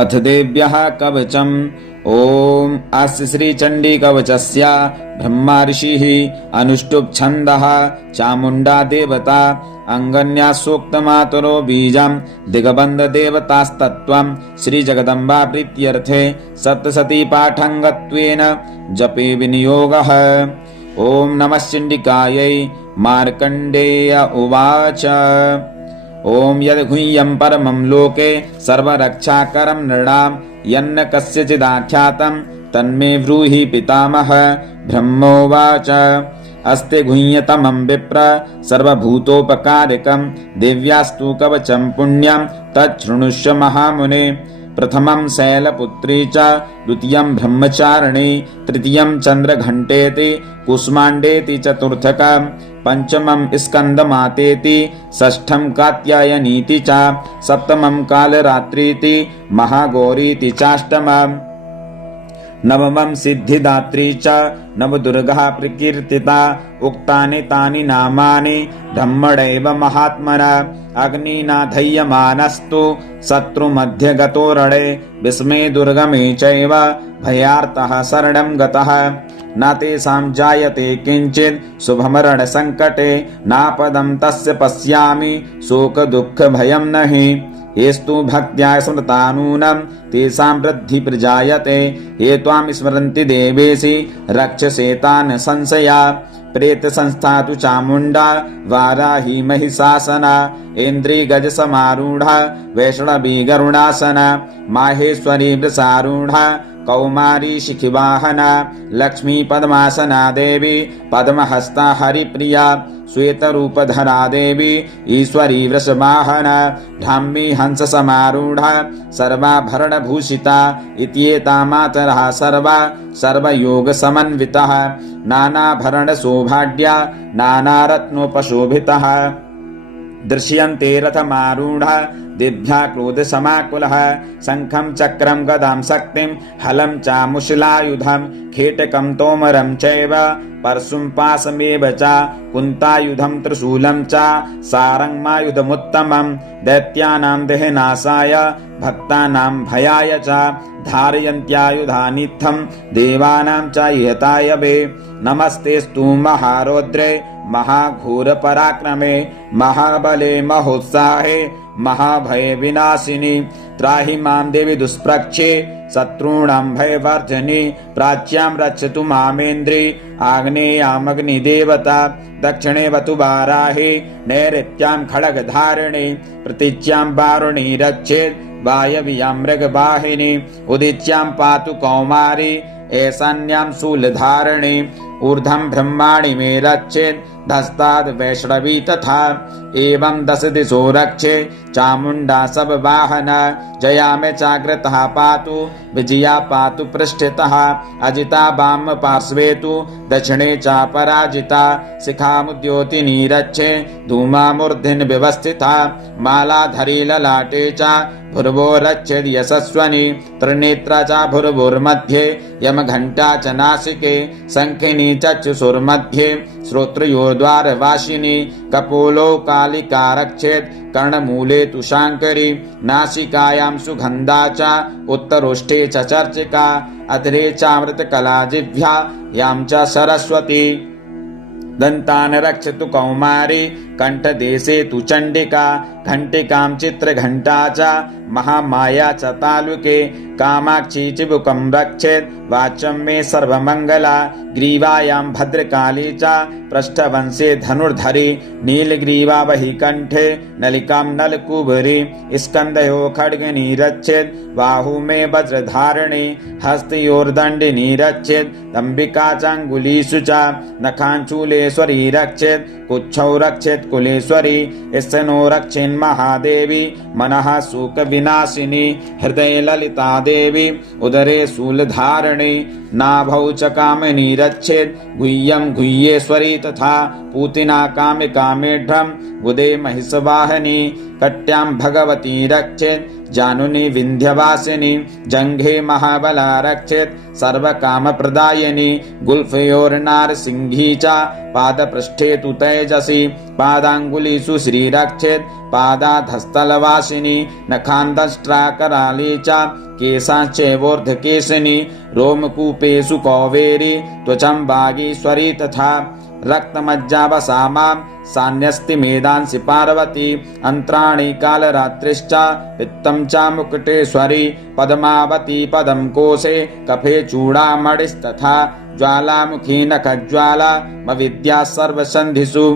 अथ देव्यः कवचम्। ॐ अस्य श्रीचण्डीकवचस्य ब्रह्मा ऋषिः अनुष्टुप् छन्दः चामुण्डा देवता अङ्गन्या सूक्तमातुरो बीजं दिग्बन्धदेवतास्तत्त्वं श्रीजगदम्बा प्रीत्यर्थे सप्तशती पाठङ्गत्वेन जपे विनियोगः। ॐ नमः चण्डिकायै। मार्कण्डेय उवाच। ॐ यद्गुह्यं परमं लोके सर्वरक्षाकरं नृणां यन्न कस्यचिदाख्यातं तन्मे ब्रूहि पितामह। ब्रह्मोवाच। अस्ते गुह्यतमं विप्र सर्वभूतोपकारकं दिव्यास्तु कवचं पुण्यं तच्छृणुष्व महामुने। प्रथमं शैलपुत्री च द्वितीयं ब्रह्मचारिणी तृतीयं चन्द्रघण्टेति कुष्माण्डेति चतुर्थकं पंचमं स्कन्दमातेति षष्ठं कात्यायनीति च सप्तमं कालरात्रीति महागौरीति चाष्टमम् नवमं सिद्धिदात्री च नवदुर्गा प्रकीर्तिता। उक्तानि तानि नामानि ब्रह्मणैव महात्मना। अग्निनाधय्यमानस्तु शत्रुमध्यगतो रणे विस्मे दुर्गमे चैव भयार्तः शरणं गतः। न तेषां जायते किञ्चित् शुभमरणसङ्कटे नापदं तस्य पश्यामि शोकदुःखभयं नहि। येस्तु भक्त्या स्मृता नूनं तेषां वृद्धि प्रजायते। ये त्वां स्मरन्ति देवेशि रक्षसे तान् संशया। प्रेतसंस्था तु चामुण्डा वाराही महिषासना इन्द्री गजसमारूढा वैष्णवी गरुडासना माहेश्वरी वृषारूढा कौमारी शिखिवाहना लक्ष्मी पद्मासना देवी पद्महस्ता हरिप्रिया श्वेतरूपधरा देवी ईश्वरी वृषवाहना ब्राह्मी हंस समारूढ़ा सर्वाभरणभूषिता इत्येता मातरः सर्वा सर्वयोग समन्वितः नानाभरण शोभाढ्या नानारत्नोपशोभितः दृश्यन्ते रथमारूढा दिव्या क्रोधसमाकुलः शङ्खं चक्रं गदां शक्तिं हलं चामुशलायुधं खेटकं तोमरं चैव परशुं पाशमेव च कुन्तायुधं त्रिशूलं च सारङ्गमायुधमुत्तमं दैत्यानां देहनाशाय भक्तानां भयाय च धारयन्त्यायुधानित्थं देवानां च इहताय वे। नमस्तेस्तु महारौद्रे महाघोरपराक्रमे महाबले महोत्साहे महाभय विनाशिनी। त्राहि मां देवी दुष्प्रक्षे शत्रूणां भयवर्जनी। प्राच्यां रक्षतु मामेन्द्री आग्नेयामग्निदेवता दक्षिणे वतु वाराहि नैऋत्यां खड्गधारिणी प्रतीच्यां वारुणी रक्षेत् वायव्यां मृगवाहिनी उदिच्यां पातु कौमारी ऐशान्यां शूलधारिणी ऊर्ध्वं ब्रह्माणि मे रक्षेत् धस्ताद् वैष्णवी तथा। एवं दश दिशो रक्षे चामुण्डा सब वाहना जया में चाग्रतः पातु विजया पातु पृष्ठतः अजिता वाम पार्श्वे तु दक्षिणे चा पराजिता शिखामुद्योतिनी रक्षे धूमामूर्ध्नि व्यवस्थिता मालाधरी ललाटे च भुर्वो रक्षेद् यशस्वनी त्रिनेत्रा च भुर्वुर्मध्ये यमघण्टा च नासिके शङ्खिनी चक्षुषुर्मध्ये श्रोत्रयोर्द्वारवासिनी कपोलो कालिका रक्षेत् कर्णमूले तु शाङ्करी नासिकायां सुगन्धा च उत्तरोष्ठे च चर्चिका अधरे चामृतकला जिह्वा यां च सरस्वती दन्तान् रक्षतु कौमारी कंठदेशे तु चण्डिका घण्टिकां चित्रघण्टा च महामाया च तालुके कामाक्षी चिबुकं रक्षेत् वाचं मे सर्वमङ्गला ग्रीवायां भद्रकाली च पृष्ठवंशे धनुर्धरी नीलग्रीवा वहि कण्ठे नलिकां नलकूबरी स्कन्धयो खड्गनी रक्षेत् बाहु मे वज्रधारिणी हस्तयोर्दण्डिनी रक्षेत् अम्बिका चाङ्गुलीषु च नखाञ्चूलेश्वरी रक्षेत् कुच्छौ रक्षेत् कुलेश्वरी स्तनो रक्षेन् महादेवी मनः शोकविनाशिनी हृदये ललिता देवी उदरे शूलधारिणी नाभौ च कामिनी रक्षेत् गुह्यं गुह्येश्वरी तथा पूतिना कामिका मेढ्रं गुदे महिषवाहिनी कट्यां भगवती रक्षेत् जानुनि विन्ध्यवासिनि जङ्घे महाबला रक्षेत् सर्वकामप्रदायिनि गुल्फयोर्नारसिंही च पादपृष्ठे तु तेजसि पादाङ्गुलिषु श्रीरक्षेत् पादाधस्थलवासिनि नखान्दष्ट्राकराले च केशाश्चैवोर्ध्वकेशिनि रोमकूपेषु कौवेरी त्वचं वागीश्वरी तथा रक्तमज्जावसामां सान्यस्ति मेदांसि पार्वती अन्त्राणि कालरात्रिश्च पित्तं च मुकुटेश्वरी पद्मावती पदं कोशे कफे चूडामणिस्तथा ज्वालामुखी नखज्वाला मविद्या सर्वसन्धिषु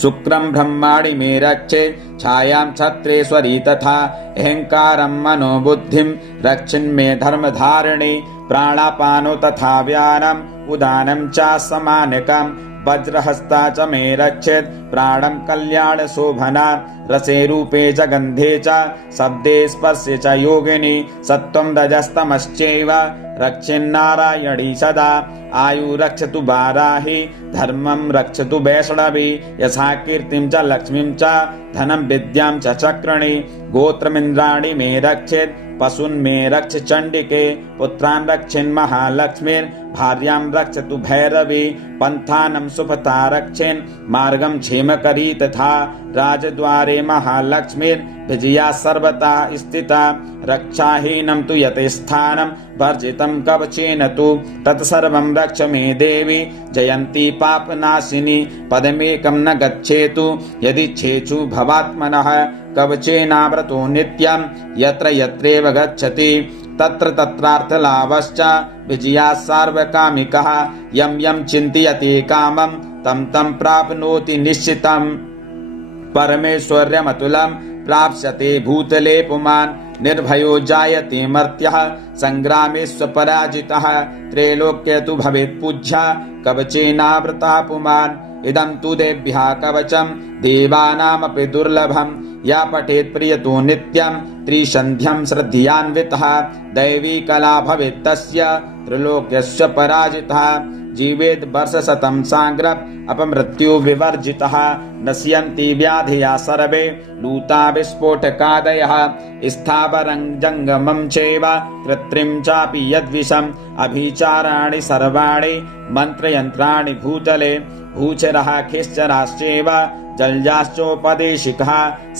शुक्रं ब्रह्माणि मे रक्षे छायां छत्रेश्वरी तथा अहंकारं मनोबुद्धिं रक्षिन्मे धर्मधारिणी प्राणापानो तथा व्यानम् उदानं च समानकम् वज्रहस्ता च मे रक्षेत् प्राणं कल्याणशोभना रसे रूपे च गन्धे च शब्दे स्पर्शे च योगिनी सत्त्वं रजस्तमश्चैव रक्षिन्नारायणी सदा आयु रक्षतु वाराहि धर्मं रक्षतु वैष्णवी यथा कीर्तिं च लक्ष्मीं च धनं विद्यां च चक्रणी गोत्रमिन्द्राणि मे रक्षेत् पशून् मे रक्ष चण्डिके पुत्रान् रक्षिन् महालक्ष्मीर् भार्यां रक्षतु भैरवी पन्थानं सुपथा रक्षेन् मार्गं क्षेमकरी तथा राजद्वारे महालक्ष्मीर् विजया सर्वथा स्थिता रक्षाहीनं तु यतस्थानं वर्जितं कवचेन तु तत्सर्वं रक्ष मे देवी जयन्ती पापनाशिनी पदमेकं न गच्छेतु यदिच्छेषु भवात्मनः कवचेनावृतो नित्यं यत्र यत्रैव गच्छति तत्र तत्रार्थलाभश्च विजया सार्वकामिकः यं यं चिन्तयति कामं तं तं प्राप्नोति निश्चितम् परमेश्वर्यमतुलं प्राप्स्यते भूतले पुमान् निर्भयो जायते मर्त्यः संग्रामे स्वपराजितः त्रैलोक्ये तु भवेत् पूज्यः कवचेनावृतः पुमान् इदं तु देव्यः कवचं देवानामपि दुर्लभम् या पठेत् प्रियतो नित्यं त्रिसन्ध्यं श्रद्धयान्वितः दैवी कला भवेत् तस्य त्रिलोक्यस्य पराजितः जीवेत् वर्षशतं साग्रत् अपमृत्यु विवर्जितः नश्यन्ति व्याधिया सर्वे लूता विस्फोटकादयः स्थावरं जङ्गमं चैव कृत्रिं चापि यद्विषम् अभिचाराणि सर्वाणि मन्त्रयन्त्राणि भूतले भूचरः खिश्चराश्चैव जलजाश्चोपदेशिकः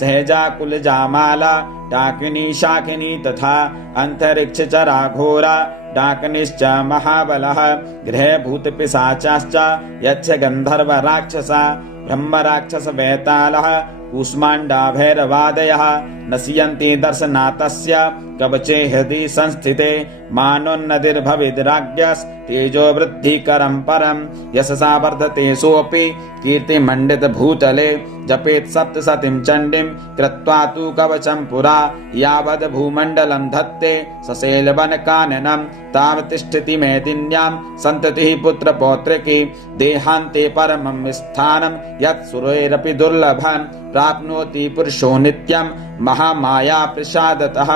सहजाकुलजामाला डाकिनी शाकिनी तथा अन्तरिक्षचरा घोरा डाकनिश्च महाबलः गृहभूतपिशाचाश्च यक्ष गन्धर्व राक्षसा ब्रह्मराक्षस वेतालः कूष्माण्डाभैरवादयः नश्यन्ति दर्शनातस्य कवचे हृदि संस्थिते मानोन्नतिर्भवेद्राज्ञस्तेजो वृद्धिकरं परं यशसा वर्धते सोऽपि कीर्तिमण्डितभूतले जपेत् सप्तशतीं चण्डीं कृत्वा तु कवचं पुरा यावद् भूमण्डलं धत्ते सशैलवनकाननं तावतिष्ठति मेदिन्यां सन्ततिः पुत्रपौत्रिकी देहान्ते परमं स्थानं यत् सुरैरपि दुर्लभं प्राप्नोति पुरुषो नित्यं महामाया प्रसादतः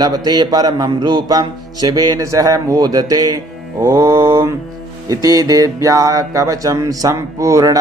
लभते परमं रूपं शिवेन सह मोदते। ॐ इति देव्याः कवचं सम्पूर्ण।